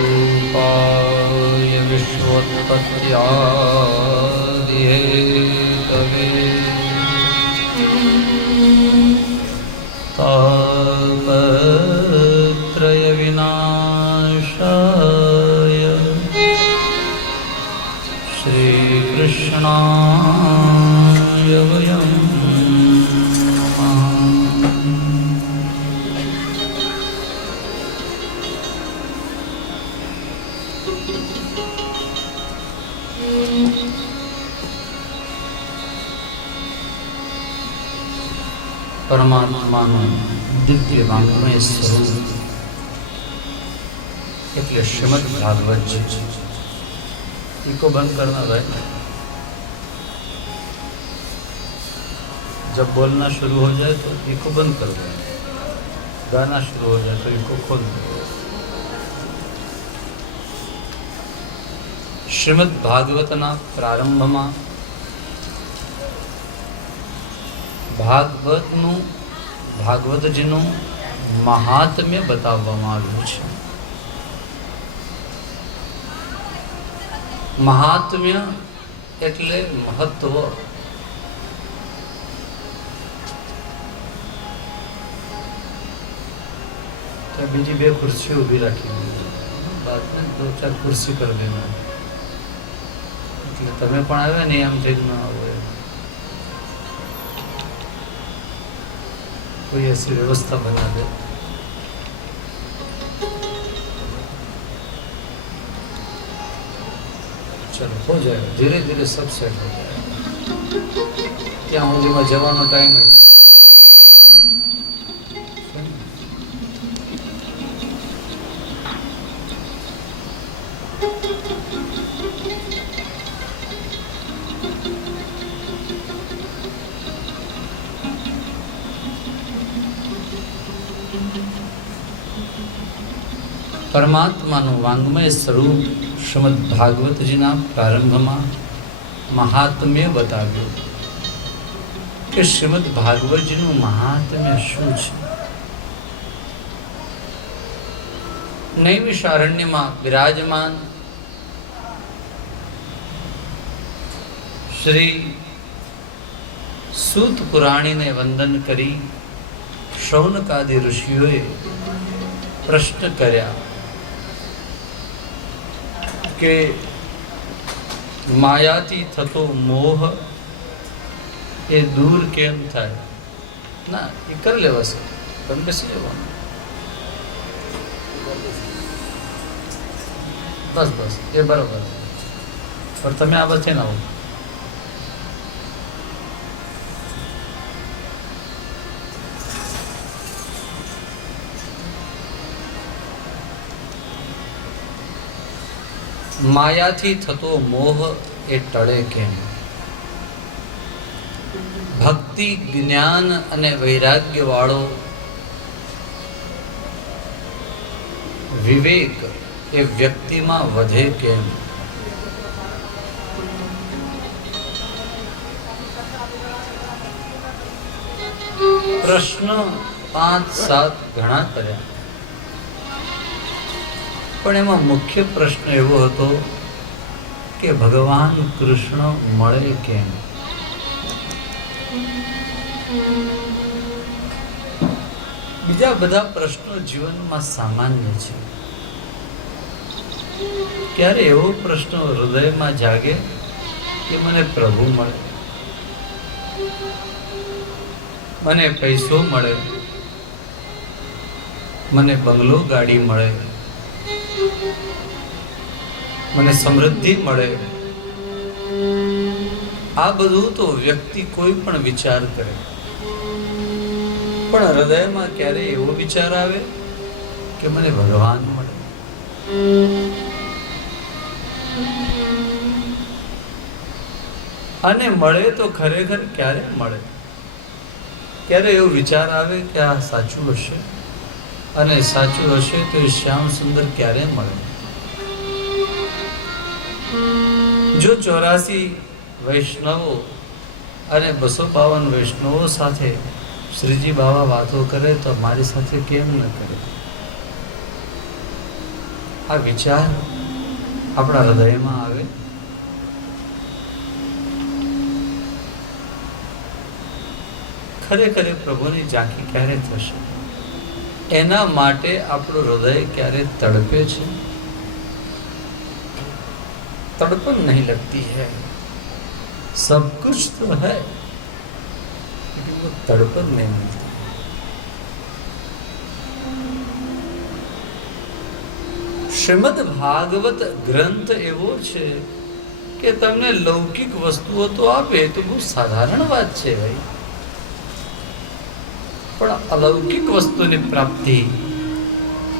सच्चिदानन्दरूपाय विश्वोत्पत्त्यादिहेतवे तापत्रयविनाशाय श्रीकृष्णाय वयं પરમાત્માનું દિવ્ય વાંગમય સ્વરૂપ એટલે શ્રીમદ ભાગવત છે। इको बंद करना भाई, जब बोलना शुरू हो जाए तो इको बंद कर दो, गाना शुरू हो जाए तो इको खोल दो। श्रीमद भागवतना प्रारंभમાં ભાગવતજીનું મહાત્મ્ય બતાવવામાં આવ્યું છે। મહાત્મ્ય એટલે મહત્વ। तो बीजी बे कुर्सी उभी राखी, बाद में 2-4 कुर्सी कर देना। એટલે તમે પણ આવ્યા ને એમ થઈ ન આવો, कोई ऐसी व्यवस्था बना दे। चलो हो जाएगा, धीरे धीरे सब सेट हो जाएगा। क्या मुझे में जवानो टाइम है પરમાત્માનું વાંગ્મય સ્વરૂપ શ્રીમદ ભાગવતજીના પ્રારંભમાં મહાત્મ્ય બતાવ્યું કે શ્રીમદ ભાગવતજીનું મહાત્મ્ય શું છે. નૈમિષારણ્યમાં બિરાજમાન શ્રી સૂત પુરાણીને વંદન કરી શૌનકાદિ ઋષિઓએ પ્રશ્ન કર્યા કે માયાથી થતો મોહ એ દૂર કેમ થાય? ના, એ કરી લેવાશે, પણ બેસી જવાનું. બસ બસ, એ બરોબર. પણ તમે આ બચે ના હો. માયાથી થતો મોહ એ ટળે કેમ? ભક્તિ, જ્ઞાન અને વૈરાગ્ય વાળો વિવેક એ વ્યક્તિમાં વધે કેમ? પ્રશ્ન 5-7 ઘણા કર્યા, પણ એમાં મુખ્ય પ્રશ્ન એવો હતો કે ભગવાન કૃષ્ણ મળે કેમ? બીજા બધા પ્રશ્નો જીવનમાં સામાન્ય છે. ક્યારે એવો પ્રશ્ન હૃદયમાં જાગે કે મને પ્રભુ મળે, મને પૈસો મળે, મને બંગલો ગાડી મળે, મને સમૃદ્ધિ મળે. આ બધું તો વ્યક્તિ કોઈ પણ વિચાર કરે, પણ હૃદયમાં ક્યારે એવો વિચાર આવે કે મને ભગવાન મળે? અને મળે તો ખરેખર ક્યારે મળે? ક્યારે એવો વિચાર આવે કે આ સાચું હશે, અને સાચું હશે તો એ શ્યામ સુંદર ક્યારે મળે? જો 84 વૈષ્ણવો અને 252 વૈષ્ણવો સાથે શ્રીજી બાબા વાતો કરે તો મારી સાથે કેમ ન કરે? આ વિચાર આપણા હૃદયમાં આવે. ખરેખર પ્રભુની ઝાંખી ક્યારે થશે? એના માટે આપણું હૃદય ક્યારે તડપે છે? तड़पन नहीं लगती है, सब कुछ तो है लेकिन वो तड़पन नहीं मिलती. શ્રીમદ ભાગવત ગ્રંથ એવો છે કે તમને લૌકિક વસ્તુઓ તો આપે તો બહુ સાધારણ વાત છે ભાઈ, પણ અલૌકિક વસ્તુની પ્રાપ્તિ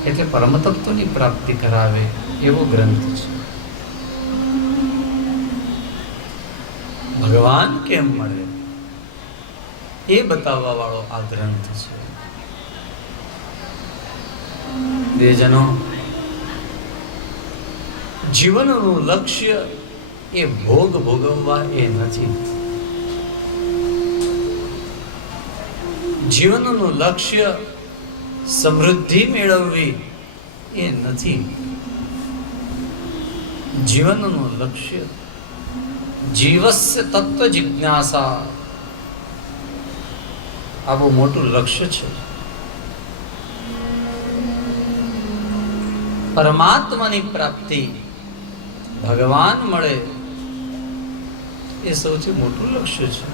એટલે પરમ તત્વની પ્રાપ્તિ કરાવે એવો ગ્રંથ છે. ભગવાન કેમ મળે એ બતાવવા વાળો આ ગ્રંથ છે. દેજનો, જીવનનું લક્ષ્ય એ ભોગ ભોગવવા એ નથી. જીવનનું લક્ષ્ય સમૃદ્ધિ મેળવવી એ નથી. જીવનનું લક્ષ્ય જીવસ્ય તત્વ જિજ્ઞાસા, આ બહુ મોટું લક્ષ્ય છે. પરમાત્માની પ્રાપ્તિ, ભગવાન મળે એ સૌથી મોટું લક્ષ્ય છે.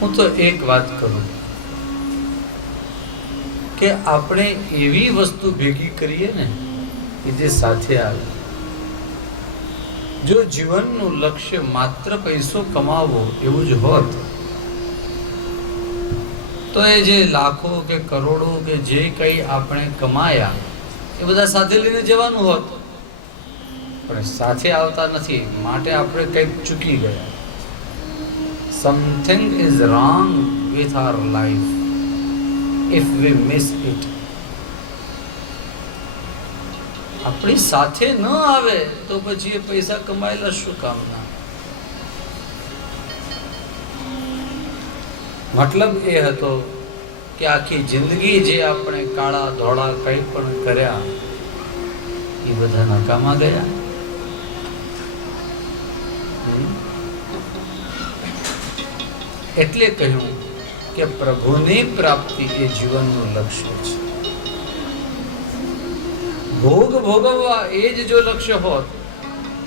હું તો એક વાત કરું કે આપણે એવી વસ્તુ ભેગી કરીએ ને કે જે સાથે આવે. જો જીવનનું લક્ષ્ય માત્ર પૈસો કમાવવો એવું જ હોત તો એ જે લાખો કે કરોડો કે જે કંઈ આપણે કમાયા એ બધા સાથે લઈને જવાનું હોત, પણ સાથે આવતા નથી માટે આપણે કંઈક ચૂકી ગયા. Something is wrong with our life if we miss it. આપણી સાથે ન આવે તો પછી એ પૈસા કમાયેલા શું કામના? મતલબ એ હતો કે આખી જિંદગી જે આપણે કાળા ધોળા કંઈ પણ કર્યા એ બધા નકામા ગયા. એટલે કહ્યું કે પ્રભુની પ્રાપ્તિ એ જીવનનું લક્ષ્ય છે. ભોગ ભોગવવા એ જ જો લક્ષ્ય હોત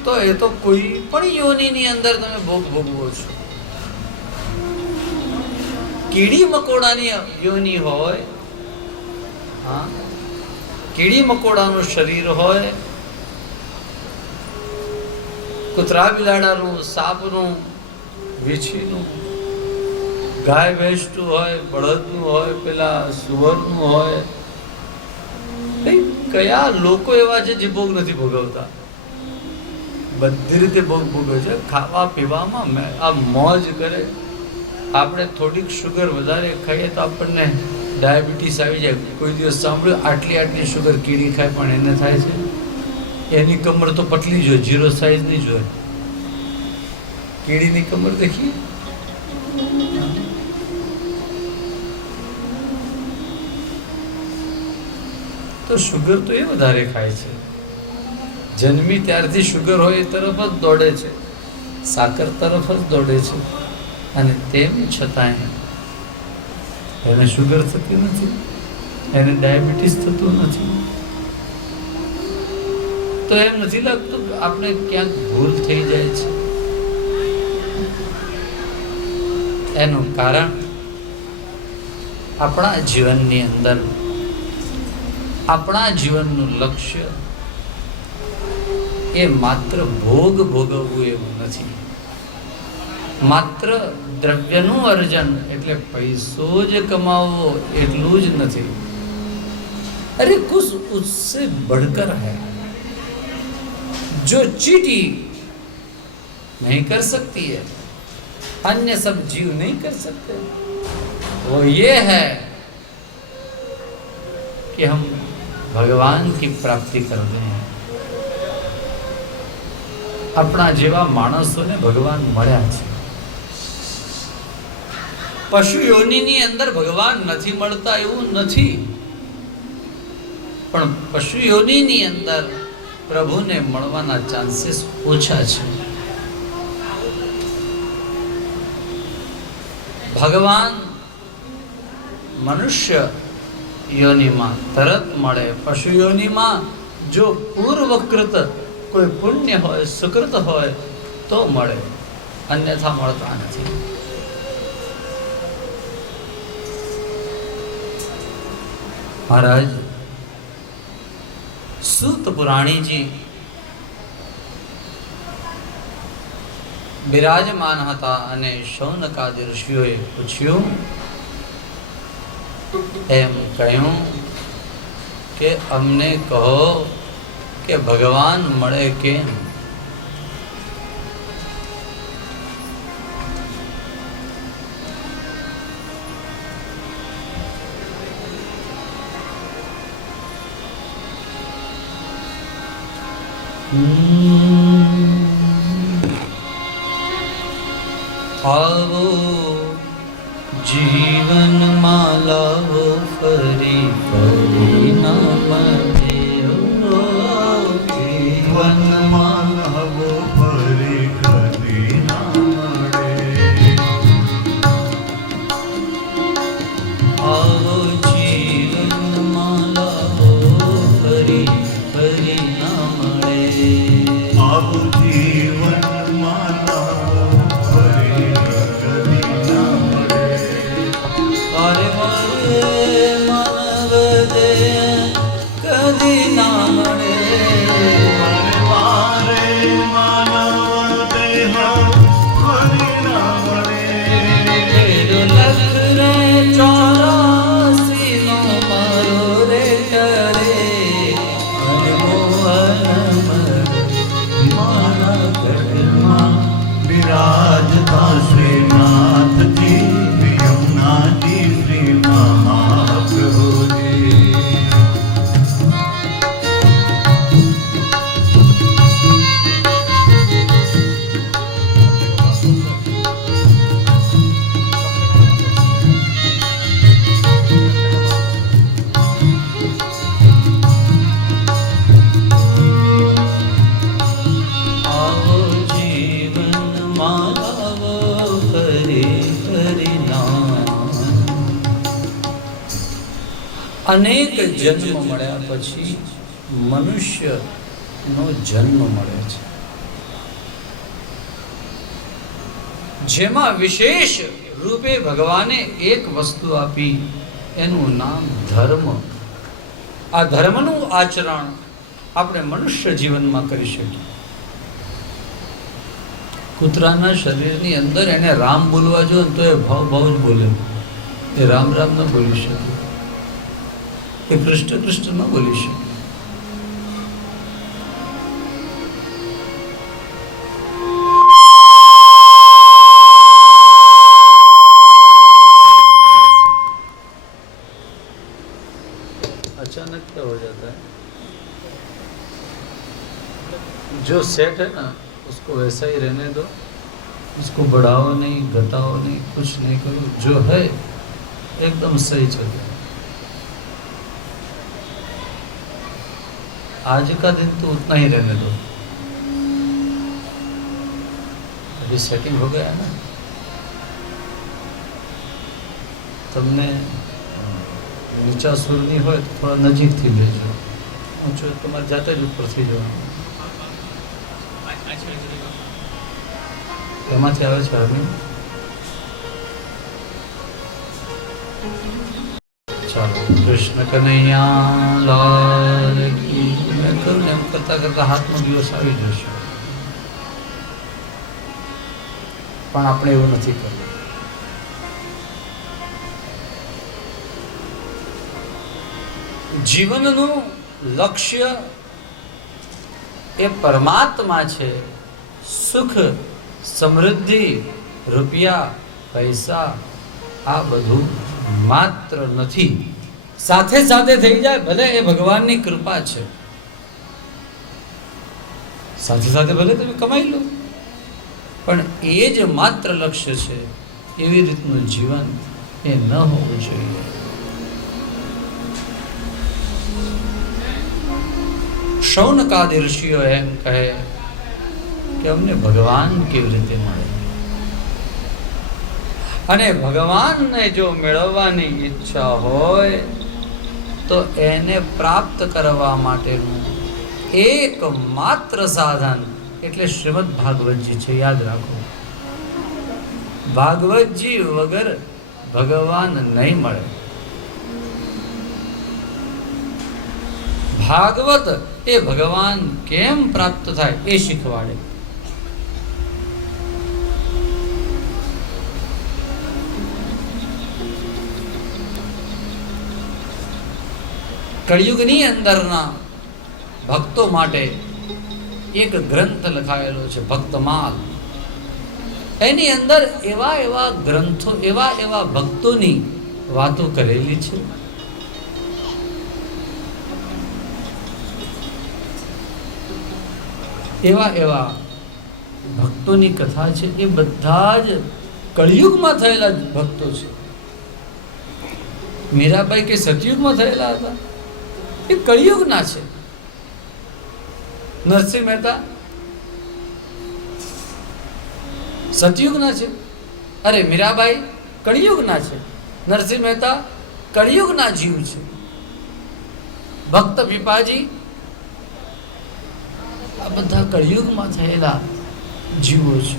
તો એ તો કોઈ પણ યોનિની અંદર તમે ભોગ ભોગવો છો. કીડી મકોડાની યોનિ હોય, હા, કીડી મકોડાનું શરીર હોય, કૂતરા બિલાડાનું, સાપનું, વીછીનું, ગાય ભેંસનું હોય, બળદનું હોય, પેલા સુવરનું હોય. કયા લોકો એવા છે જે ભોગ નથી ભોગવતા? બધી રીતે ભોગ ભોગવે છે. ખાવા પીવામાં આ મોજ કરે. આપણે થોડીક શુગર વધારે ખાઈએ તો આપણને ડાયાબિટીસ આવી જાય. કોઈ દિવસ સાંભળ્યું આટલી આટલી શુગર કીડી ખાય પણ એને થાય છે? એની કમર તો પતલી જ હોય, 0 સાઈઝ નહીં જ હોય. કીડીની કમર દેખીએ. તો શુગર તો એ વધારે ખાય છે. જન્મી ત્યારથી શુગર હોય એ તરફ જ દોડે છે, સાકર તરફ જ દોડે છે, અને તેમ છતાંય એને શુગર થતી નથી, એને ડાયાબિટીસ થતું નથી. તો એમ નથી લાગતું કે આપણે ક્યાંક ભૂલ થઈ જાય છે? એનું કારણ આપણા જીવનની અંદર આપણા જીવનનું લક્ષ્ય એ માત્ર ભોગ ભોગવવું એવું નથી, માત્ર દ્રવ્યનું અર્જન એટલે પૈસો જ કમાવવો એટલું જ નથી. અરે કુછ उससे बढ़कर है जो चींटी नहीं कर सकती है, अन्य सब जीव नहीं कर सकते. वो ये है कि हम भगवान की प्राप्ति कर दें. अपना जेवा माणसोने भगवान મળ્યા છે. પશુ યોનિની અંદર ભગવાન નથી મળતા એવું નથી, પણ પશુ યોનિની અંદર પ્રભુને મળવાના ચાન્સીસ ઓછા છે. ભગવાન મનુષ્ય યોનિમાં તરત મળે. પશુ યોનિમાં જો પૂર્વકૃત કોઈ પુણ્ય હોય, સુકૃત હોય તો મળે, અન્યથા મળતા નથી. મહારાજ સૂત પુરાણીજી બિરાજમાન હતા અને શૌનકાદિ ઋષિઓએ પૂછ્યું, એમ કહ્યું કે અમને કહો કે ભગવાન મળે કેમ? આવો જીવન માલાવો ફરી ફરી નામ દેવો, જીવન માલાવો ફરી કદી ના મળે. આવો જીવન માલાવો ફરી ફરી ના મળે. અનેક જન્મ મળ્યા પછી મનુષ્યનો જન્મ મળે છે, જેમાં વિશેષ રૂપે ભગવાને એક વસ્તુ આપી, એનું નામ ધર્મ. આ ધર્મનું આચરણ આપણે મનુષ્ય જીવનમાં કરી શકીએ. કૂતરાના શરીરની અંદર એને રામ બોલવા જો તો એ ભાવ ભાવ જ બોલે, એ રામ રામ ન બોલી શકે, એ કૃષ્ણ કૃષ્ણ ન બોલી શકે. अचानक क्या हो जाता है, जो सेट है ना उसको वैसा ही रहने दो, उसको बढ़ाओ नहीं, घटाओ नहीं, कुछ नहीं करो, जो है एकदम सही चले. आज का दिन तो उतना ही रहने दो, अभी सेटिंग हो गया ना. तुमने નીચા સુરની હોય તો થોડા નજીકથી લેજો, ઊંચો તમારે જાતે જ ઉપરથી જવાનું. એમાંથી આવે છે હવે. ચાલો, કૃષ્ણ કનૈયા લાલ કી. મેં કહ્યું ને એમ કરતા કરતા હાથનો દિવસ આવી જશે, પણ આપણે એવું નથી કરવું. જીવનનું લક્ષ્ય એ પરમાત્મા છે. સુખ, સમૃદ્ધિ, રૂપિયા, પૈસા આ બધું માત્ર નથી. સાથે સાથે થઈ જાય ભલે, એ ભગવાનની કૃપા છે. સાથે સાથે ભલે તમે કમાઈ લો, પણ એ જ માત્ર લક્ષ્ય છે. એવી રીતનું જીવન એ ન હોવું જોઈએ. શૌનકાદિ ઋષિઓ એમ કહે કે અમને ભગવાન કેવી રીતે મળે, અને ભગવાનને જો મેળવવાની ઈચ્છા હોય તો એને પ્રાપ્ત કરવા માટેનું એકમાત્ર સાધન એટલે શ્રીમદ ભાગવતજી છે. યાદ રાખો, ભાગવતજી વગર ભગવાન નહીં મળે. ભાગવત એ ભગવાન કેમ પ્રાપ્ત થાય એ શીખવાડે. કળિયુગની અંદરના ભક્તો માટે એક ગ્રંથ લખાયેલો છે, ભક્તમાલ. એની અંદર એવા એવા ગ્રંથો, એવા એવા ભક્તોની વાતો કરેલી છે. એવા એવા ભક્તોની કથા છે. એ બધા જ કળિયુગમાં થયેલા ભક્તો છે. મીરાબાઈ કે સતયુગમાં થયેલા હતા, એ કળિયુગના છે. નરસિંહ મહેતા સતયુગના છે. અરે મીરાબાઈ કળિયુગના છે. નરસિંહ મહેતા કળિયુગના જીવ છે. ભક્ત પીપાજી આ બધા કળિયુગમાં થયેલા જીવો છે.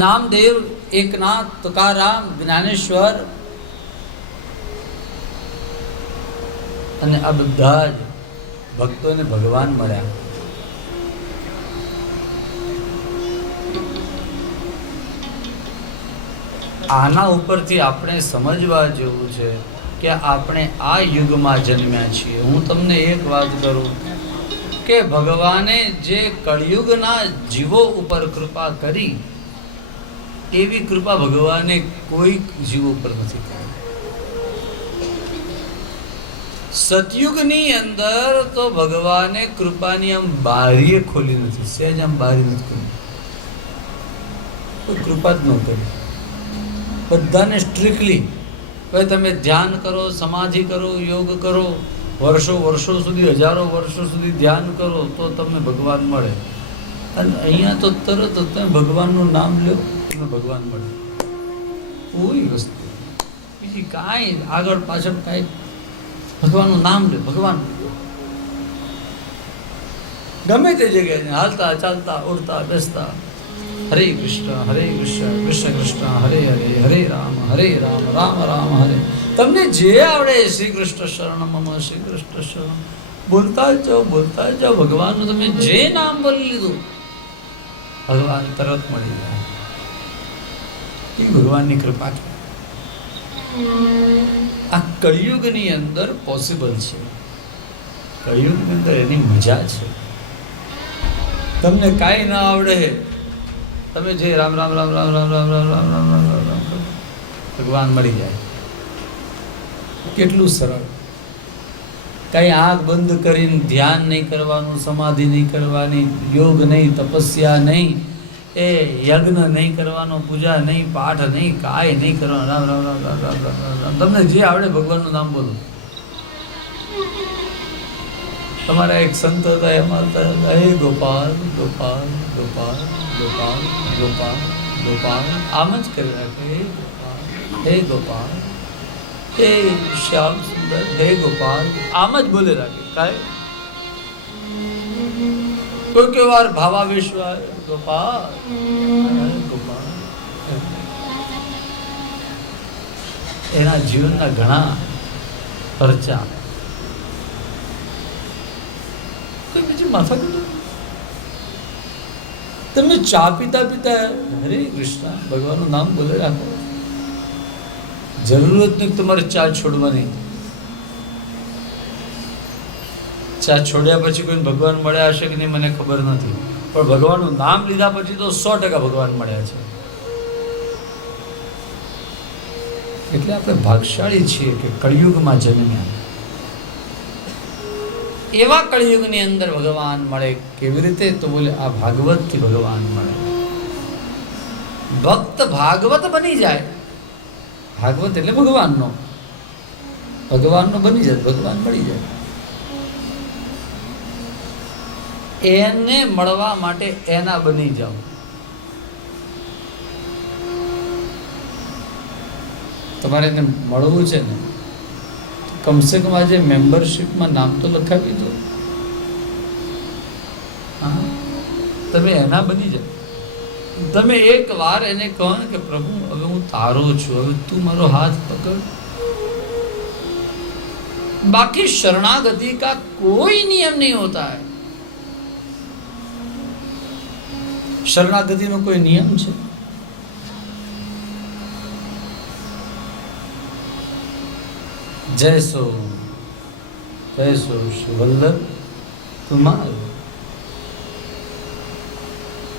નામદેવ, એકનાથ, તુકારામ, જ્ઞાનેશ્વર અને આ બધા જ ભક્તોને ભગવાન મળ્યા. આના ઉપરથી આપણે સમજવા જેવું છે કે આપણે આ યુગમાં જન્મ્યા છીએ. હું તમને એક વાત કરું કે ભગવાને જે કળિયુગના જીવો ઉપર કૃપા કરી એવી કૃપા ભગવાને કોઈ જીવો ઉપર નથી કરી. સતયુગની અંદર તો ભગવાને કૃપાની આમ બારીએ ખોલી નથી, સહેજ આમ બારી નથી ખોલી, કોઈ કૃપા જ ન કરી. બધાને સ્ટ્રિક્ટલી હવે તમે ધ્યાન કરો, સમાધિ કરો, યોગ કરો, વર્ષો વર્ષો સુધી, હજારો વર્ષો સુધી ધ્યાન કરો તો તમને ભગવાન મળે. અને અહીંયા તો તરત જ તમે ભગવાનનું નામ લો, તમને ભગવાન મળે. કોઈ વસ્તુ બીજી કાંઈ આગળ પાછળ કાંઈ, ભગવાનનું નામ લે, ભગવાન ગમે તે જગ્યાએ હાલતા ચાલતા ઉડતા બેસતા હરે કૃષ્ણ કૃષ્ણ કૃષ્ણ હરે હરે હરે રામ રામ રામ હરે. તમને જે આવડે શ્રી કૃષ્ણ શરણ મમ શ્રી કૃષ્ણ શરણ બોલતા જ જાઓ ભગવાનનું તમે જે નામ બોલી લીધું ભગવાન તરત મળી જાય. એ ભગવાનની કૃપા છે. આ કળિયુગની અંદર પોસિબલ છે. કળિયુગની અંદર એની મજા છે. તમને કાંઈ ના આવડે તમે જે રામ રામ રામ રામ રામ રામ રામ રામ રામ રામ રામ રામ કરો ભગવાન મળી જાય. કેટલું સરળ. કાંઈ આંખ બંધ કરીને ધ્યાન નહીં કરવાનું, સમાધિ નહીં કરવાની, યોગ નહીં, તપસ્યા નહીં, એ યજ્ઞ નહીં કરવાનો, પૂજા નહીં, પાઠ નહીં, કાંઈ નહીં કરવાનું. રામ રામ રામ રામ રામ રામ રામ. તમને જે આવડે ભગવાનનું નામ બોલો. તમારા એક સંત હતા એમાં હતા હે ગોપાલ ગોપાલ ગોપાલ ગોપાલ ગોપાલ ગોપાલ આમ જ કરી રાખે. હે ગોપાલ હે ગોપાલ હે શ્યામ સુંદર હે ગોપાલ આમ જ બોલે રાખે. કાંઈ કોઈ વાર ભાવાવેશ ગોપાલ ગોપાલ. એના જીવનના ઘણા ખર્ચા બીજી માથા તમે ચા પીતા પીતા હરે કૃષ્ણ ભગવાનનું નામ બોલે રાખો. જરૂરત નહીં તમારે ચા છોડવાની. ચા છોડ્યા પછી કોઈને ભગવાન મળ્યા હશે કે નહીં મને ખબર નથી, પણ ભગવાનનું નામ લીધા પછી તો 100% ભગવાન મળ્યા છે. એટલે આપણે ભાગશાળી છીએ કે કળિયુગમાં જન્મ્યા. એવા કળિયુગની અંદર ભગવાન મળે. કેવી રીતે? તો બોલે આ ભાગવતથી ભગવાન મળે. ભક્ત ભાગવત બની જાય. ભાગવત એટલે ભગવાનનો બની જાય, ભગવાન મળી જાય. એને મળવા માટે એના બની જાઓ. તમારે એને મળવું છે ને, કમસે કમ આજે મેમ્બરશીપમાં નામ તો લખાવી દો. હા, તમે એના બની જાઓ. તમે એક વાર એને કહો ને કે પ્રભુ હવે હું તારો છું, હવે તું મારો હાથ પકડ. बाकी शरणागति का कोई नियम नहीं होता है. शरणागति નો કોઈ નિયમ છે? जैसो तैसो शिवल्लभ तुम्हारो.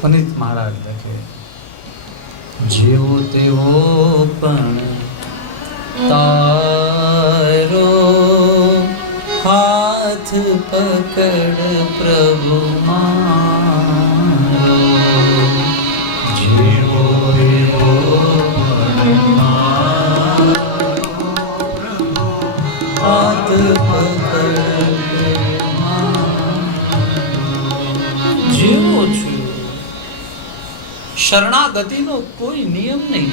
પુનિત મહારાજ લખે જેવો તેવો પણ તારો હાથ પકડ પ્રભુ મારો. જેવો તેવો પણ હાથ પકડ જેવો છું. શરણાગતિનો કોઈ નિયમ નહીં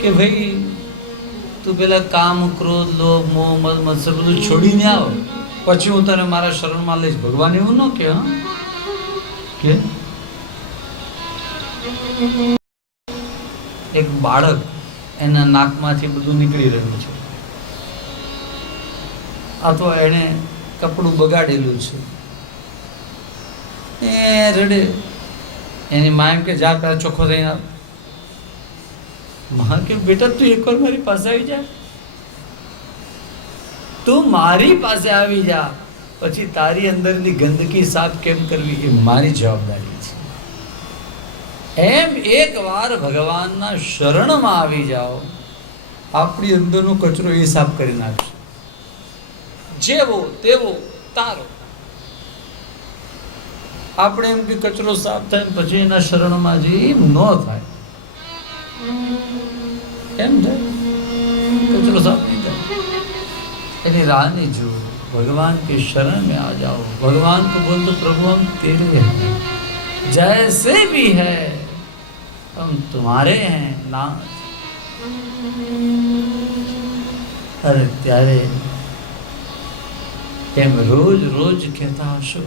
કે ભાઈ તું પેલા કામ ક્રોધ લોભ મોહ મદ મત્સર બધું છોડીને આવ પછી હું તને મારા શરણમાં લઈશ. ભગવાન એવું ન કે એક બાળક એના નાકમાંથી બધું નીકળી રહ્યું છે, અથવા એને કપડું બગાડેલું છે, એ રડે. એની માં એમ કે જા પેલા ચોખ્ખો થઈને આવ. માં કે બેટા તું એકવાર મારી પાસે આવી જા, તું મારી પાસે આવી જા, પછી તારી અંદરની ગંદકી સાફ કેમ કરવી એ મારી જવાબદારી છે. એમ એકવાર ભગવાનના શરણમાં આવી જાઓ, આપણી અંદરનો કચરો એ સાફ કરી નાખશે. જેવો તેવો તારો. આપણે એમ કે કચરો સાફ થાય પછી એના શરણમાં જઈએ, એમ ન થાય. એમ થાય કચરો સાફ નહીં થાય. એની राह नहीं जो भगवान के शरण में आ जाओ. भगवान को बोल दो प्रभु हम तेरे हैं, जैसे भी है हम तुम्हारे हैं. नाथ અને ત્યારે એમ રોજ રોજ કહેતા હશો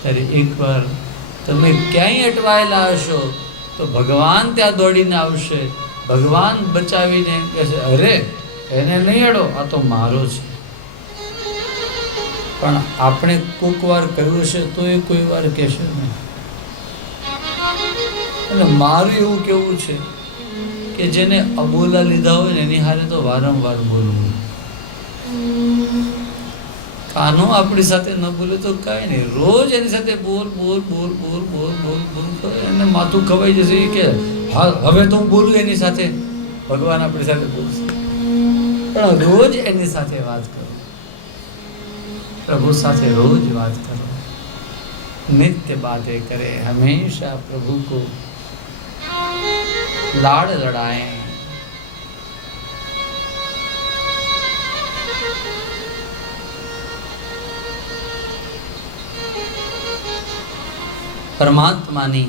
ત્યારે એકવાર તમે ક્યાંય અટવાયેલા હશો તો ભગવાન ત્યાં દોડીને આવશે. ભગવાન બચાવીને કહેશે, અરે એને નહીં અડો, આ તો મારો છે. પણ આપણે કોઈક વાર કહ્યું છે તો એ કોઈ વાર કહેશે નહીં. અને મારું એવું કેવું છે કે જેને અબોલા લીધા હોય ને એની હારે તો વારંવાર બોલવું. કાનો આપણી સાથે ન બોલે તો કાંઈ નહીં, રોજ એની સાથે બોલ બોલ બોલ બોલ બોલ બોલ બોલ કરે. એને માથું ખવાઈ જશે કે હા હવે તો હું બોલું એની સાથે. ભગવાન આપણી સાથે બોલશે, પણ રોજ એની સાથે વાત કરો. प्रभु साथे रोज बात करो, नित्य बातें करें, हमेशा प्रभु को लाड़ लड़ाएं. परमात्मानी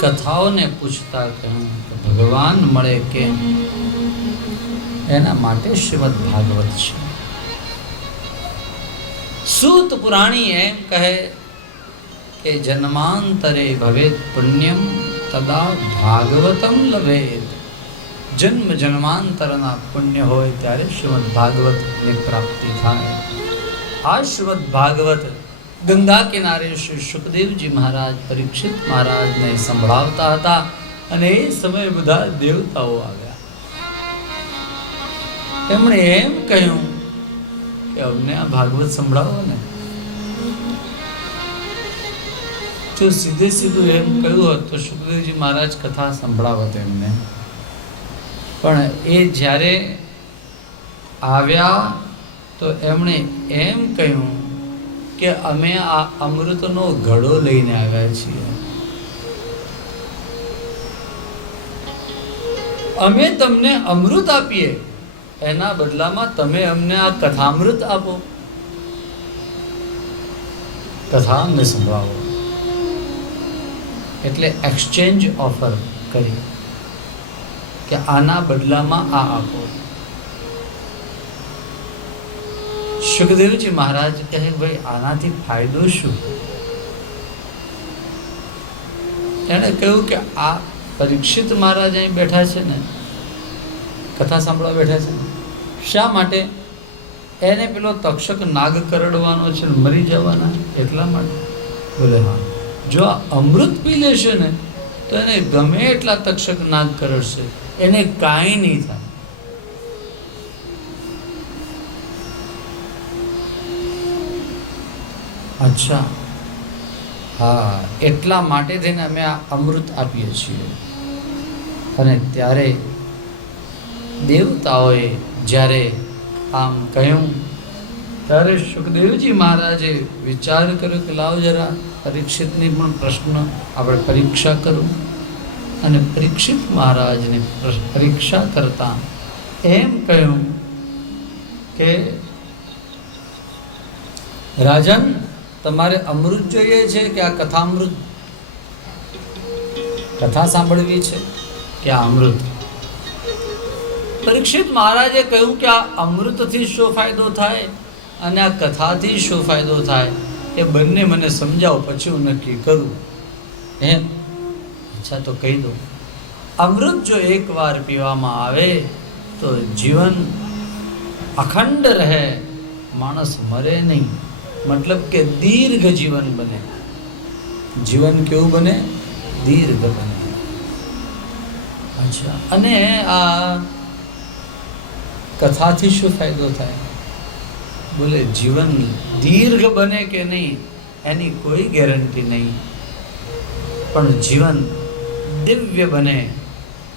कथाओने पूछता कहूं कि भगवान मळे केम, एना माटे श्रीमद् भागवत छे. सूत पुराणी एम कहे कि जन्मांतरे भवेत पुण्यम तदा भागवतम लभेत. जन्म जन्मांतरना पुण्य होय त्यारे श्रीमद् भागवत ની પ્રાપ્તિ થાય. આ શ્રીમદ્ ભાગવત ગંગા કિનારે શ્રી સુખદેવજી મહારાજ પરીક્ષિત મહારાજને સંભળાવતા હતા અને એ સમયે બધા દેવતાઓ આવ્યા. એમણે એમ કહ્યું કે અમને આ ભાગવત સંભળાવો ને. જો સીધે સીધું એમ કહ્યું હોત તો સુખદેવજી મહારાજ કથા સંભળાવત એમને. પણ એ જ્યારે આવ્યા તો એમણે એમ કહ્યું કે અમે આ અમૃતનો ઘડો લઈને આવ્યા છીએ. અમે તમને અમૃત આપીએ, એના બદલામાં તમે અમને આ કથામૃત આપો, કથા અમને સંભળાવો. એટલે એક્સચેન્જ ઓફર કરી કે આના બદલામાં આ આપો. સુખદેવજી મહારાજ કહે ભાઈ આનાથી ફાયદો શું? એણે કહ્યું કે આ પરીક્ષિત મહારાજ અહીં બેઠા છે ને, કથા સાંભળવા બેઠા છે. શા માટે? એને પેલો તક્ષક નાગ કરડવાનો છે, મરી જવાના એટલા માટે. બોલે હા, જો આ અમૃત પી લેશે ને તો એને ગમે એટલા તક્ષક નાગ કરડશે, એને કાંઈ નહીં થાય. અચ્છા, હા, એટલા માટે થઈને અમે આ અમૃત આપીએ છીએ. અને ત્યારે દેવતાઓએ જ્યારે આમ કહ્યું ત્યારે સુખદેવજી મહારાજે વિચાર કર્યો કે લાવ જરા પરીક્ષિતની પણ પ્રશ્ન આપણે પરીક્ષા કરું. અને પરીક્ષિત મહારાજને પરીક્ષા કરતા એમ કહ્યું કે રાજન, તમારે અમૃત જોઈએ છે કે આ કથામૃત? કથા સાંભળવી છે કે આ અમૃત? પરીક્ષિત મહારાજે કહ્યું કે આ અમૃતથી શું ફાયદો થાય અને આ કથાથી શું ફાયદો થાય એ બંને મને સમજાવો, પછી હું નક્કી કરું. એમ? અચ્છા, તો કહી દો. અમૃત જો એકવાર પીવામાં આવે તો જીવન અખંડ રહે, માણસ મરે નહીં. મતલબ કે દીર્ઘ જીવન બને. જીવન કેવું બને? દીર્ઘ બને. અચ્છા, અને આ કથાથી શું ફાયદો થાય? બોલે જીવન દીર્ઘ બને કે નહીં એની કોઈ ગેરંટી નહીં, પણ જીવન દિવ્ય બને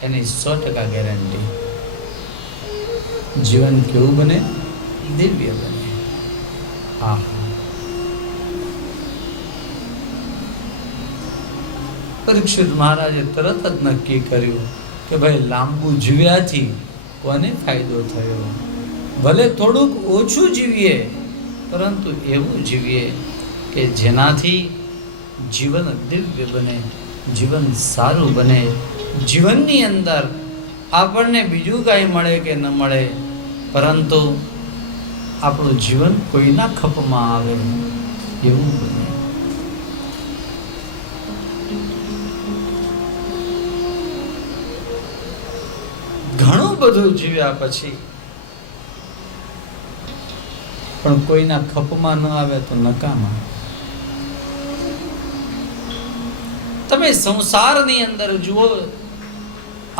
એની 100% ગેરંટી. જીવન કેવું બને? દિવ્ય બને. હા, પરીક્ષિત મહારાજે તરત જ નક્કી કર્યું કે ભાઈ લાંબુ જીવ્યાથી કોને ફાયદો થયો? ભલે થોડુંક ઓછું જીવીએ પરંતુ એવું જીવીએ કે જેનાથી જીવન દિવ્ય બને, જીવન સારું બને, જીવનની અંદર આપણને બીજું કાંઈ મળે કે ન મળે, પરંતુ આપણું જીવન કોઈના ખપમાં આવે એવું બને. ઘણું બધું જીવ્યા પછી પણ કોઈના ખપમાં ન આવે તો નકામા. તમે સંસારની અંદર જુઓ,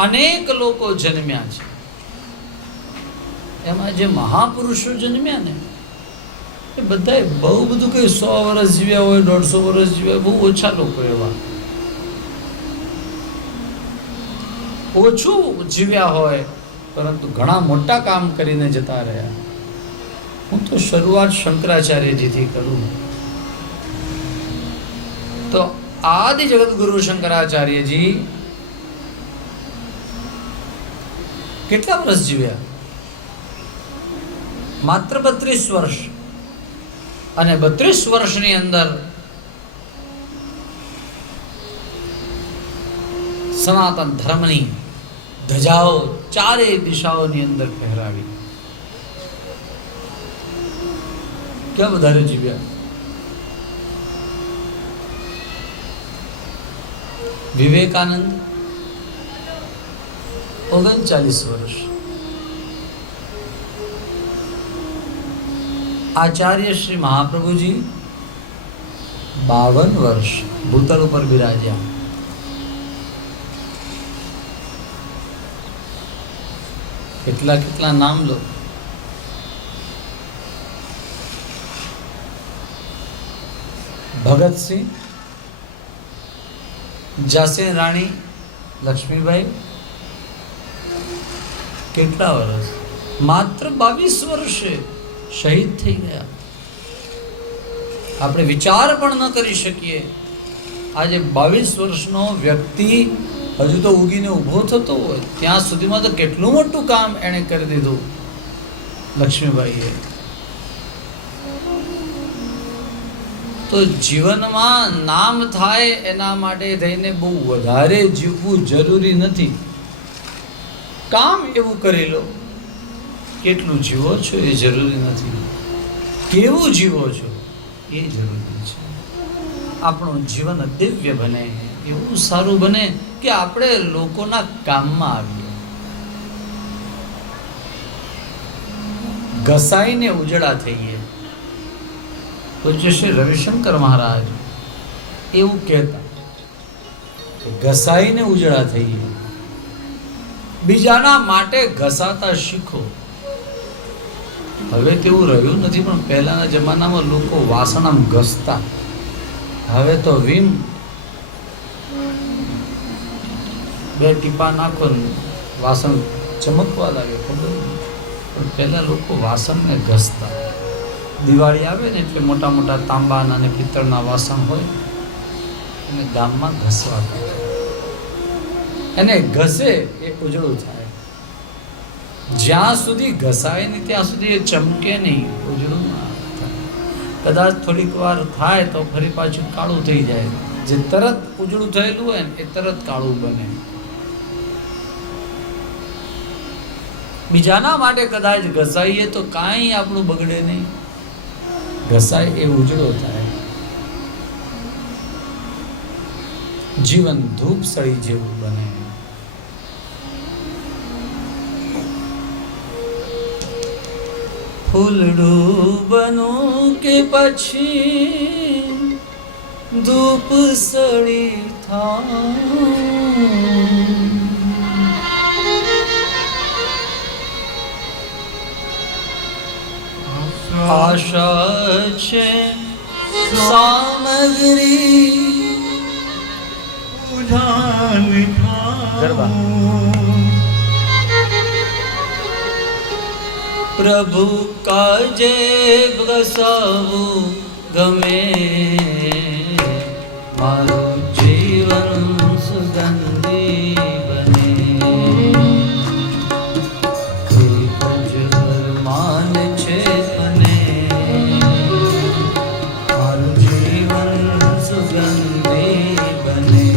અનેક લોકો જન્મ્યા છે, એમાં જે મહાપુરુષો જન્મ્યા ને એ બધાએ બહુ બધું કઈ 100 વર્ષ જીવ્યા હોય, 150 વર્ષ જીવ્યા, બહુ ઓછા લોકો એવા ઓછું જીવ્યા હોય પરંતુ ઘણા મોટા કામ કરીને જતા રહ્યા. હું તો શરૂઆત શંકરાચાર્યજીથી કરું તો આદિ જગતગુરુ શંકરાચાર્યજી કેટલા વર્ષ જીવ્યા? માત્ર 32 વર્ષ. અને 32 વર્ષની અંદર સનાતન ધર્મની ધજાઓ ચારે દિશાઓની અંદર ફહેરાવી. ક્યાં વધારે જીવ્યા? વિવેકાનંદ 39 વર્ષ, આચાર્ય શ્રી મહાપ્રભુજી 52 વર્ષ ભૂતલ ઉપર બિરાજ્યા. કેટલા કેટલા નામ લો. ભગતસિંહ, ઝાંસી રાણી લક્ષ્મીબાઈ કેટલા વર્ષ? માત્ર 22 વર્ષે શહીદ થઈ ગયા. આપણે વિચાર પણ ન કરી શકીએ. આજે 22 વર્ષનો વ્યક્તિ હજુ તો ઉગીને ઊભો થતો હોય ત્યાં સુધીમાં તો કેટલું મોટું કામ એણે કરી દીધું લક્ષ્મીબાઈએ. તો જીવનમાં નામ થાય એના માટે થઈને બહુ વધારે જીવવું જરૂરી નથી. કામ એવું કરી લો, કેટલું જીવો છો એ જરૂરી નથી, કેવું જીવો છો એ જરૂરી છે. આપણું જીવન દિવ્ય બને, એવું સારું બને કે આપણે લોકોના કામમાં આવીએ. ઘસાઈને ઉજળા થઈએ. પૂજ્ય શ્રી રવિશંકર મહારાજ એવું કહેતા કે ઘસાઈને ઉજળા થઈએ, બીજાના માટે ઘસાતા શીખો. હવે તેવું રહ્યું નથી, પણ પહેલાના જમાનામાં લોકો વાસણ આમ ઘસતા. હવે તો વિમ 2 ટીપા નાખો ને વાસણ ચમકવા લાગે, ખબર નહીં. પણ પહેલા લોકો વાસણને ઘસતા. દિવાળી આવે ને એટલે મોટા મોટા તાંબાના અને પિત્તળના વાસણ હોય અને ગામમાં ઘસવા કરે. એને ઘસે એ ઉજળું થાય. જ્યાં સુધી ઘસાય નહીં ત્યાં સુધી એ ચમકે નહીં, ઉજળું ના થાય. કદાચ થોડીક વાર થાય તો ફરી પાછું કાળું થઈ જાય. જે તરત ઉજળું થયેલું હોય ને એ તરત કાળું બને. બીજાના માટે કદાચ ઘસાઈએ તો કાંઈ આપણું બગડે નહીં, ઘસાય એ ઉજળો થાય. જીવન ધૂપ સળી જેવું બને. ફૂલડું બનું કે પછી ધૂપ સળી થાઉં, આશા છે સામગ્રી પ્રભુ કાજે બસાવું ગમે, મારું જીવન સુગંધી બને. માન છે મને, મારું જીવન સુગંધી બને.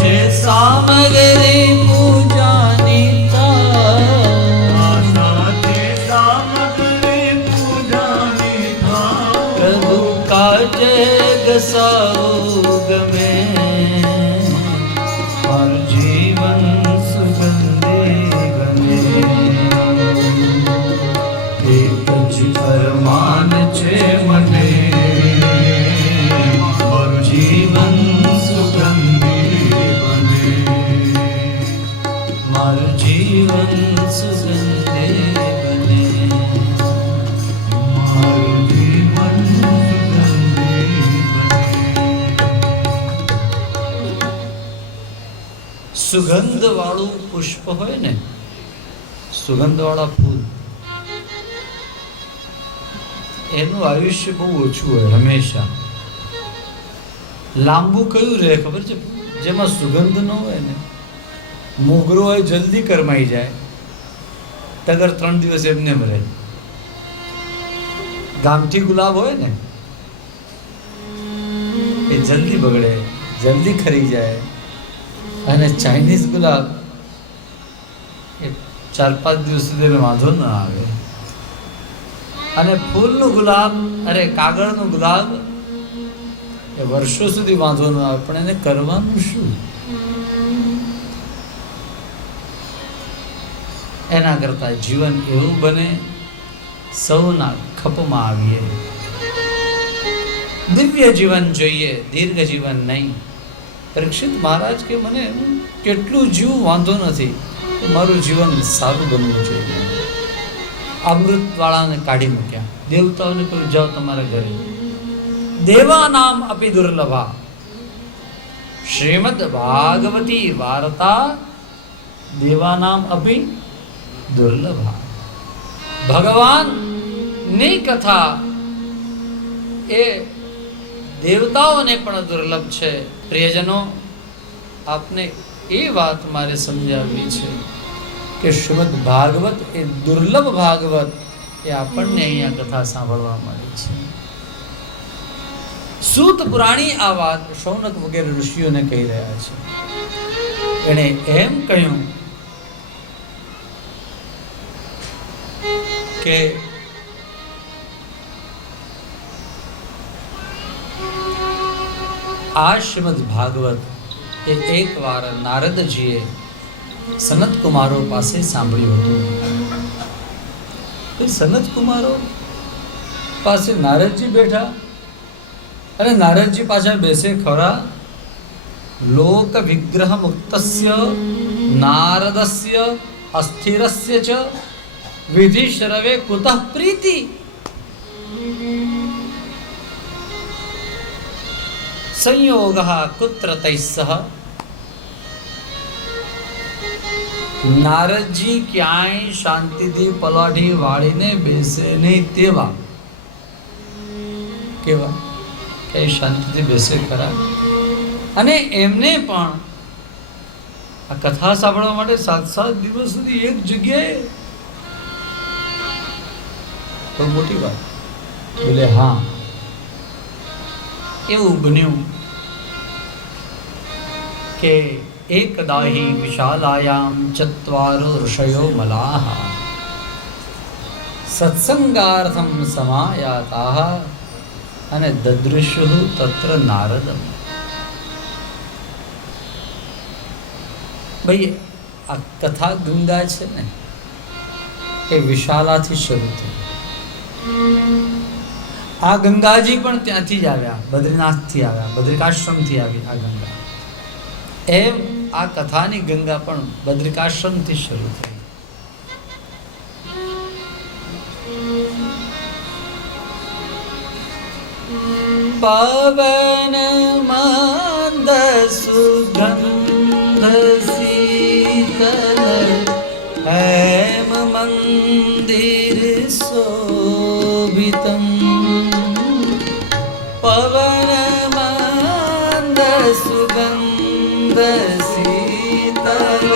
જે સામગ્રી પૂજાની પ્રભુ કાજે ગસાઉ ગમે મારું જીવન સુગંધી બને એક જ અરમાન છે મને મારું જીવન સુગંધી બને મારું જીવન સુગંધી બને મારું જીવન સુગંધ વાળું પુષ્પ હોય ને, સુગંધ વાળા ફૂલ, એનું આયુષ્ય બહુ ઓછું હોય હંમેશા. લાંબુ કયું રહે ખબર છે? જેમાં સુગંધ ન હોય ને. મોગરો હોય જલ્દી કરમાઈ જાય, ટગર 3 દિવસ એમને રહે. ગામઠી ગુલાબ હોય ને એ જલ્દી બગડે, જલ્દી ખરી જાય. અને ચાઇનીઝ ગુલાબ એ 4-5 દિવસ સુધી એને વાંધો ન આવે. અને ફૂલનું ગુલાબ, અરે કાગળનું ગુલાબ, એ વર્ષો સુધી વાંધો ન આવે, પણ એને કરવાનું શું? એના કરતા જીવન એવું બને સૌના ખપમાં આવીએ. દિવ્ય જીવન જોઈએ, દીર્ઘ જીવન નહીં. પરીક્ષિત મહારાજ કે મને કેટલું જીવ વાંધો નથી, મારું જીવન સારું બનવું જોઈએ. અમૃતવાળાને કાઢી મૂક્યા. દેવતાઓને કહ્યું જાઓ તમારા ઘરે. દેવાનામ અપી દુર્લભા શ્રીમદ ભાગવતી વાર્તા દેવાનામ અપી દુર્લભા. ભગવાનની કથા એ દેવતાઓને પણ દુર્લભ છે. પ્રિયજનો, આપને એ વાત મારે સમજાવવી છે કે શ્રીમદ ભાગવત એ દુર્લભ ભાગવત એ આપણને અહીંયા કથા સાંભળવા મળી છે. સૂત પુરાણી આ વાત શૌનક વગેરે ઋષિઓને કહી રહ્યા છે. એણે એમ કહ્યું કે આ શ્રીમદ ભાગવત એ એકવાર નારદજીએ સનત કુમારો પાસે સાંભળ્યું હતું. સનત કુમારો પાસે નારદજી બેઠા, અને નારદજી પાછા બેસે ખરા. લોક વિગ્રહ મુક્તસ્ય નારદસ્ય અસ્થિરસ્ય ચ વિધિ શ્રવે કુતઃ પ્રીતિ. સંયોગઃ કુત્ર તૈસહ. નારદજી ક્યાંય શાંતિથી પલાઠી વાળીને બેસે નહીં તેવા. કેવા? ક્યાંય શાંતિથી બેસે ખરા. અને એમને પણ આ કથા સાંભળવા માટે 7-7 દિવસ સુધી એક જગ્યાએ, તો મોટી વાત. બોલે હા, એવું બન્યું કે એકદાહી વિશાલાયામ ચત્વારો ઋષયો મલાહ સત્સંગાર્થમ સમાયાતાઃ અને દદૃશુઃ તત્ર નારદમ. ભાઈ, આ કથા ગંગા છે ને એ વિશાલાથી શરૂ થઈ. આ ગંગાજી પણ ત્યાંથી જ આવ્યા, બદ્રીનાથથી આવ્યા, બદ્રિકાશ્રમથી આવી આ ગંગા. એમ આ કથાની ગંગા પણ બદ્રિકાશ્રમથી શરૂ થઈ. પવન મંદ સુગંધ શીતલ હેમ મંદિર શોભિતમ. પવન મંદ સુગંધ શીતલ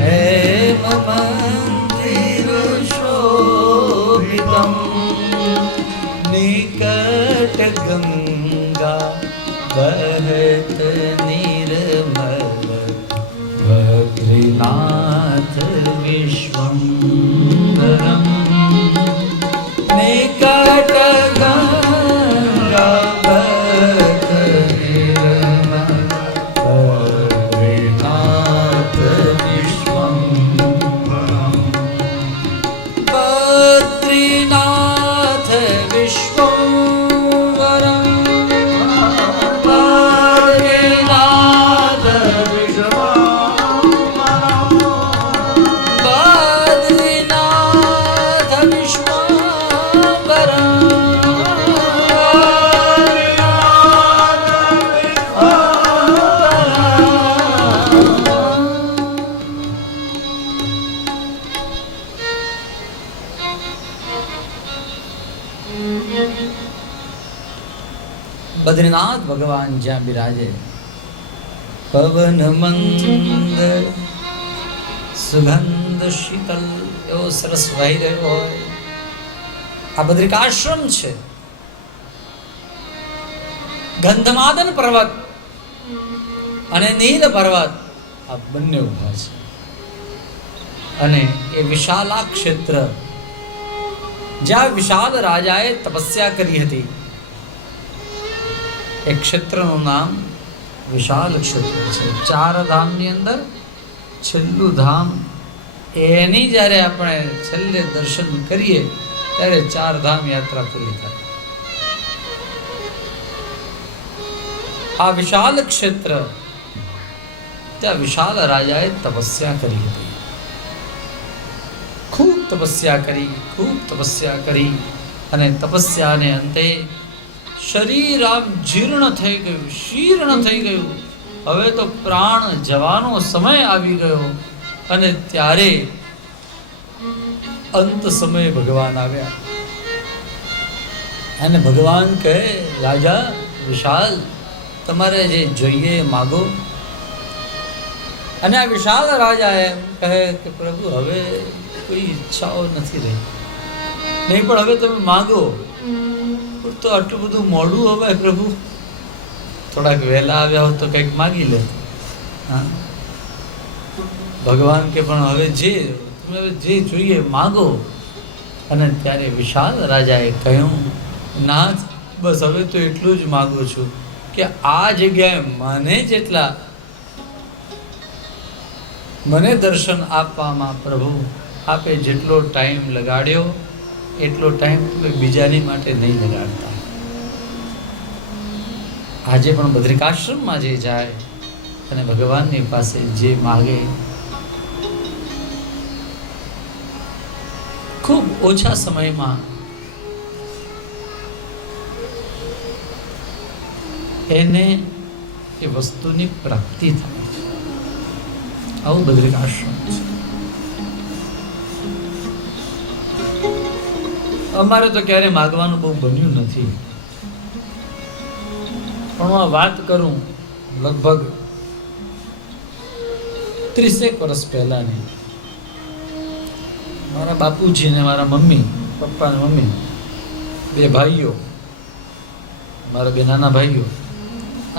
હેમ મંદિર શોભિતમ. નિકટ ગંગા બહત નિર્મલ બદ્રીનાથ ભગવાન જ્યાં બિરાજે, પવન મંદ સુગંધ શીતલ એવો સરસ વહી રહ્યો હોય. આ બદ્રિકાશ્રમ છે. ગંધમાદન પર્વત અને નીલ પર્વત આ બંને ઉભા છે. અને એ વિશાલા ક્ષેત્ર જ્યાં વિશાલ રાજાએ તપસ્યા કરી હતી, એ ક્ષેત્રનું નામ વિશાલ ક્ષેત્ર છે. 4 ધામની અંદર છેલ્લું ધામ એની જ્યારે આપણે છેલ્લે દર્શન કરીએ ત્યારે 4 ધામ યાત્રા પૂરી થાય. આ વિશાલ ક્ષેત્ર, ત્યાં વિશાલ રાજાએ તપસ્યા કરી હતી. ખૂબ તપસ્યા કરી અને તપસ્યાને અંતે શરીર આમ જીર્ણ થઈ ગયું, શીર્ણ થઈ ગયું. હવે તો પ્રાણ જવાનો સમય આવી ગયો. અને ત્યારે અંત સમયે ભગવાન આવ્યા અને ભગવાન કહે, રાજા વિશાલ, તમારે જે જોઈએ માગો. અને આ વિશાલ રાજા એમ કહે કે પ્રભુ હવે કોઈ ઈચ્છાઓ નથી રહી, નહીં પણ હવે તમે માગો. તો આટલું બધું મોડું હવે પ્રભુ, થોડાક વહેલા આવ્યા હોત તો કંઈક માગી લે. હા, ભગવાન કે પણ હવે તમે જે જોઈએ માગો. અને ત્યારે વિશાલ રાજાએ કહ્યું, નાથ, બસ હવે તો એટલું જ માગું છું કે આ જગ્યાએ મને દર્શન આપવામાં પ્રભુ આપે જેટલો ટાઈમ લગાડ્યો એટલો ટાઈમ બીજાની માટે નહીં લગાડતા. આજે પણ બદ્રિકાશ્રમમાં જે જાય અને ભગવાનની પાસે જે માગે, ખૂબ ઓછા સમયમાં એને એ વસ્તુની પ્રાપ્તિ થાય છે. આવું બદ્રિકાશ્રમ છે. અમારે તો ક્યારે માગવાનું બહુ બન્યું નથી, પણ હું વાત કરું લગભગ 30 વર્ષ પહેલાની. મારા બાપુજી ને મારા મમ્મી, પપ્પા ને મમ્મી, 2 ભાઈઓ, મારા 2 નાના ભાઈઓ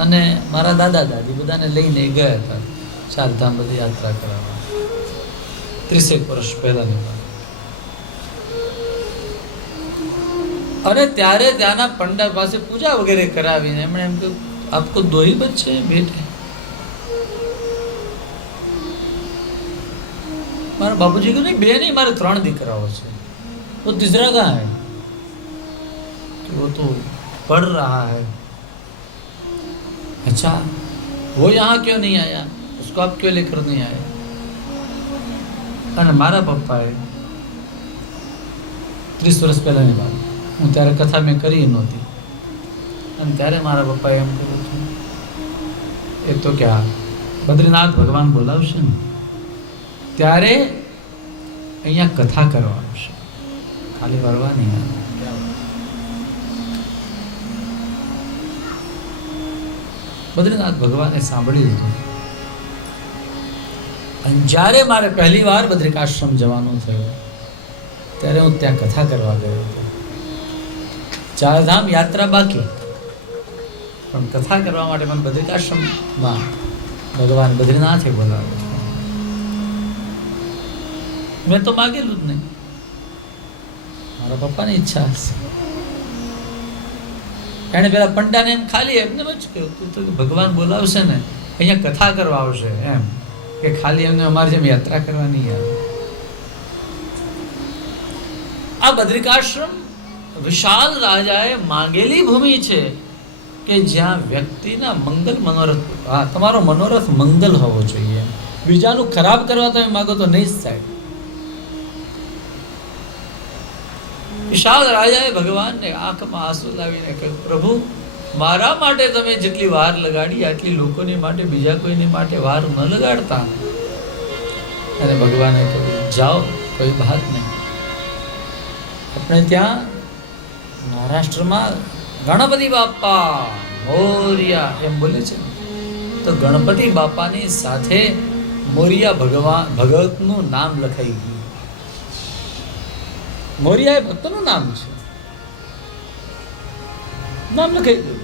અને મારા દાદા દાદી બધાને લઈને ગયા હતા 4 ધામ બધી યાત્રા કરાવવા. 30 વર્ષ પહેલાની વાત. અને ત્યારે ત્યાંના પંડા પાસે પૂજા વગેરે કરાવીને એમણે એમ કહ્યું, આપકો 2 ही बच्चे हैं बेटे. મારા બાપુજી કહ્યું, નહીં 2 नहीं, મારે 3 દીકરાઓ છે. वो तीसरा कहाँ है? वो तो पढ़ रहा है. अच्छा, वो यहाँ क्यों नहीं आया? उसको आप क्यों लेकर नहीं आए? અને મારા પપ્પાએ 30 વર્ષ પહેલાની વાત, હું ત્યારે કથા મેં કરી નહોતી, અને ત્યારે મારા પપ્પાએ એમ કહ્યું હતું, એ તો ક્યાં બદ્રીનાથ ભગવાન બોલાવશે ને ત્યારે અહીંયા કથા કરવા આવશે, ખાલી વરવા નહીં આવે. બદ્રીનાથ ભગવાને સાંભળી લીધું. અને જ્યારે મારે પહેલી વાર બદ્રિકાશ્રમ જવાનું થયું ત્યારે હું ત્યાં કથા કરવા ગયો હતો. 4 ધામ યાત્રા બાકી, પણ કથા કરવા માટે મને બદ્રિકાશ્રમમાં ભગવાન બદ્રીનાથે બોલાવ્યો. મેં તો માગેલું જ નહીં, મારા પપ્પાની ઈચ્છા હશે. એણે પેલા પંડાને એમ ખાલી એમને જ કહ્યું, તું તો ભગવાન બોલાવશે ને અહીંયા કથા કરવા આવશે, એમ કે ખાલી એમને અમારી જેમ યાત્રા કરવા નહીં આવે. આ બદ્રિકાશ્રમ વિશાલ રાજાએ માંગેલી ભૂમિ છે કે જ્યાં વ્યક્તિના મંગલ મનોરથ, હા, તમારો મનોરથ મંગલ હોવો જોઈએ. બીજાનું ખરાબ કરવા તમે માગો તો નહીં જ થાય. વિશાલ રાજાએ ભગવાનને આંખમાં આંસુ લાવીને કહ્યું, પ્રભુ, મારા માટે તમે જેટલી વાર લગાડી આટલી લોકોની માટે, બીજા કોઈની માટે વાર ન લગાડતા. અને ભગવાને કહ્યું, જાઓ, કોઈ બાત નહીં. આપણે ત્યાં મહારાષ્ટ્રમાં ગણપતિ બાપ્પા મોરિયા એમ બોલે છે ને, તો ગણપતિ બાપાની સાથે મોરિયા ભગતનું નામ લખાઈ ગયું. મોરિયા એ ભક્તનું નામ છે, નામ લખાઈ ગયું.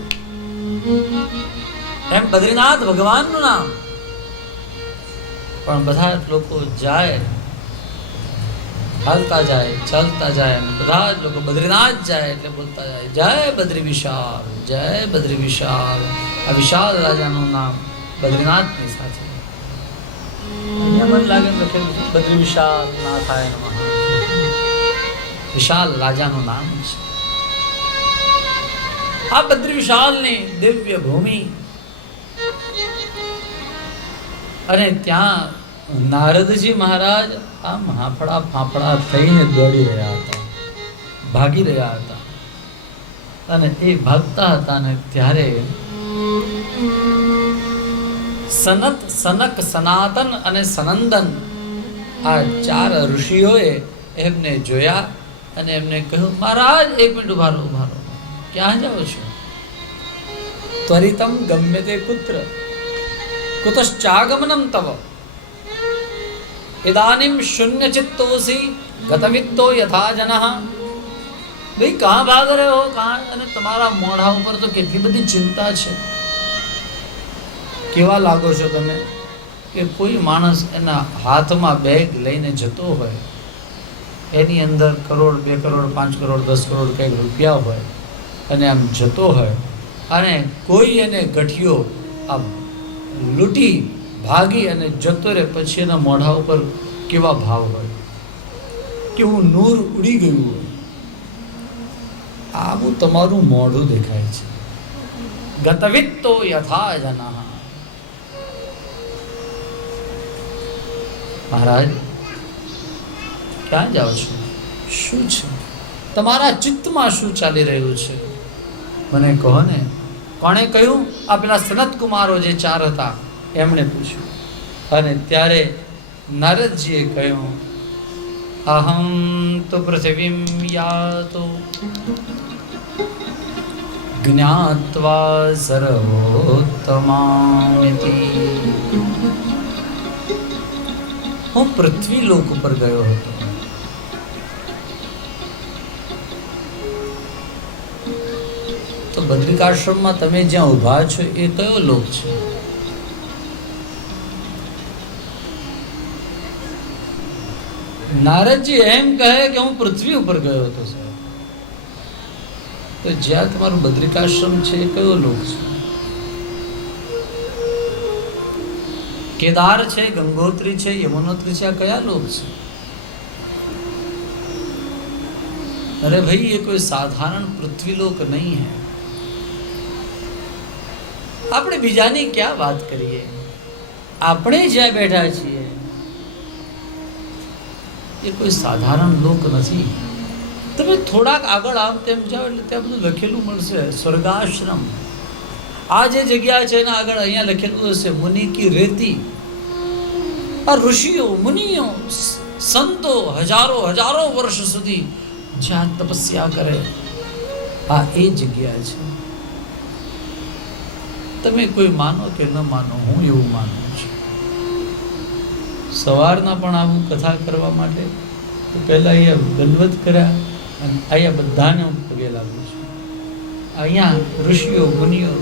એમ બદ્રીનાથ ભગવાનનું નામ. પણ બધા લોકો જાય, હાલતા જાય, ચાલતા જાય, અને બધા જ લોકો બદ્રીનાથ જાય એટલે બોલતા જાય, જય બદ્રી વિશાલ, જય બદ્રી વિશાલ. આ વિશાલ રાજાનું નામ બદ્રીનાથની સાથે. અહીંયા મને લાગે લખેલું છે, બદ્રી વિશાલ નાથાય નમઃ. વિશાલ રાજાનું નામ છે. આ બદ્રી વિશાલની દિવ્ય ભૂમિ. અને ત્યાં નારદજી મહારાજ આમ હાંફળા ફાંફળા થઈને દોડી રહ્યા હતા, ભાગી રહ્યા હતા. અને એ ભાગતા હતા ને ત્યારે સનત, સનક, સનાતન અને સનંદન આ 4 ઋષિઓએ એમને જોયા અને એમને કહ્યું, મહારાજ એક મિનિટ ઉભા રહો, ઉભા રહો. ક્યાં જાઓ છો? ત્વરિતમ ગમ્યતે પુત્ર કુતશ્ચાગમનમ તવ ઇદાનીમ શૂન્ય ચિત્તોસી ગતવિત્તો યથા જનઃ. ભાઈ કહાં ભાગ રહે હો, કહાં? અને તમારા મોઢા ઉપર તો કેટલી બધી ચિંતા છે. કેવા લાગો છો તમે કે કોઈ માણસ એના હાથમાં બેગ લઈને જતો હોય, એની અંદર કરોડ, 2 કરોડ, 5 કરોડ, 10 કરોડ કંઈક રૂપિયા હોય, અને આમ જતો હોય, અને કોઈ એને ગઠિયો આમ લૂંટી ભાગી અને જતો રહે, પછી એના મોઢા ઉપર કેવા ભાવ હોય, કેવું નૂર ઉડી ગયું હોય. આવું તમારું મોઢું દેખાય છે. ગતવિત્તો યથા જનઃ. મહારાજ ક્યાં જાઓ છો? શું છે તમારા ચિત્તમાં? શું ચાલી રહ્યું છે? મને કહો ને. કોણે કહ્યું? આ પેલા સનત કુમારો જે 4 હતા એમણે પૂછ્યું. અને ત્યારે નારદજીએ કહ્યું, અહમ તો પૃથ્વીમ યાતો જ્ઞાત્વા સર્વોત્તમામિતિ. હું પૃથ્વી લોક ઉપર ગયો હતો. તો બદ્રિકાશ્રમમાં તમે જ્યાં ઊભા છો એ કયો લોક છે? નારદજી એમ કહે કે હું પૃથ્વી ઉપર ગયો હતો સાહેબ. તો જ્યાં તમારું બદ્રિકાશ્રમ છે એ કયો લોક છે? કેદાર છે, ગંગોત્રી છે, યમુનોત્રી છે, આ કયા લોક છે? અરે ભાઈ, ये कोई साधारण पृथ्वी लोक नहीं है. આપણે બીજાની ક્યાં વાત કરીએ? આપણે જ્યાં બેઠા છીએ એ કોઈ સાધારણ લોક નથી. તમે થોડાક આગળ આમ તેમ જાઓ એટલે ત્યાં બધું લખેલું મળશે, સ્વર્ગાશ્રમ. આ જે જગ્યા છે એના આગળ અહીંયા લખેલું હશે મુનિ કી રેતી. આ ઋષિઓ, મુનિઓ, સંતો હજારો વર્ષ સુધી જ્યાં તપસ્યા કરે, આ એ જગ્યા છે. તમે કોઈ માનો કે ન માનો, હું એવું માનું છું. સવારના પણ આવું કથા કરવા માટે પહેલાં અહીંયા દંડવત કર્યા, અને અહીંયા બધાને હું પગે લાગુ છું. અહીંયા ઋષિઓ, મુનિઓ,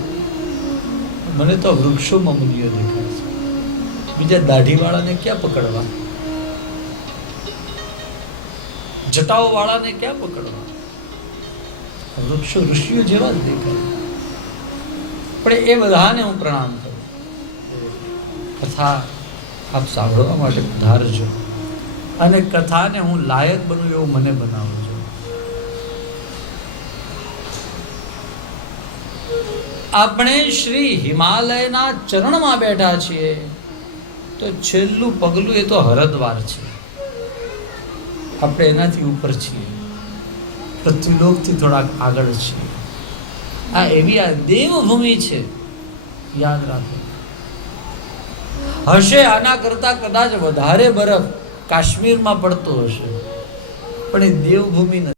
મને તો વૃક્ષોમાં મુનિઓ દેખાય છે. બીજા દાઢીવાળાને ક્યાં પકડવા? જટાઓવાળાને ક્યાં પકડવા? વૃક્ષો ઋષિઓ જેવા જ દેખાય. પણ એ બધાને હું પ્રણામ કરું. કથા આપ સાંભળવા માટે ધારજો, અને કથાને હું લાયક બનું એવું મને બનાવજો. આપણે શ્રી હિમાલયના ચરણમાં બેઠા છીએ, તો છેલ્લું પગલું એ તો હરદ્વાર છે. આપણે એનાથી ઉપર છીએ, પૃથ્વીલોકથી થોડાક આગળ છીએ. આ એવી આ દેવભૂમિ છે, યાદ રાખો. હશે આના કરતા કદાચ વધારે બરફ કાશ્મીરમાં પડતો હશે, પણ એ દેવભૂમિ નથી.